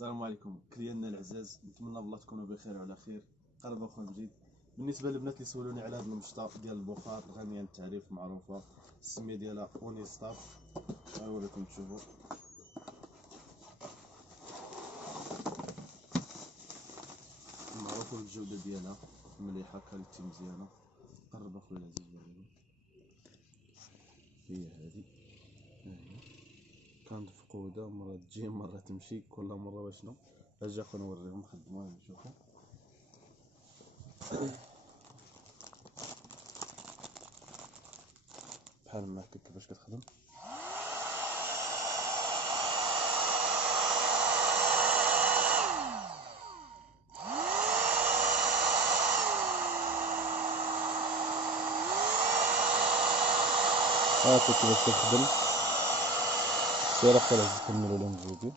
السلام عليكم كليالنا العزاز، نتمنى بالله تكونوا بخير وعلى خير. قرب اخويا مجيد. بالنسبه للبنات اللي سولوني على هذه المشطه ديال البخار غنيه عن التعريف، معروفه السميه ديالها اوني ستار. غنوريكم تشوفوا معروفه بالجوده ديالها مليحه، كاليتي مزيانه. قرب اخويا العزيز وريني. هي هذه كانت مفقوده، مره تجي مره تمشي، كل مره واشنو. اجي اخويا نوريهم خدمه نشوفوا. بحال ما هكا كيفاش كتخدم. هاكا كيفاش كتخدم. سير اخويا العزيز كملوا لهم الفيديو.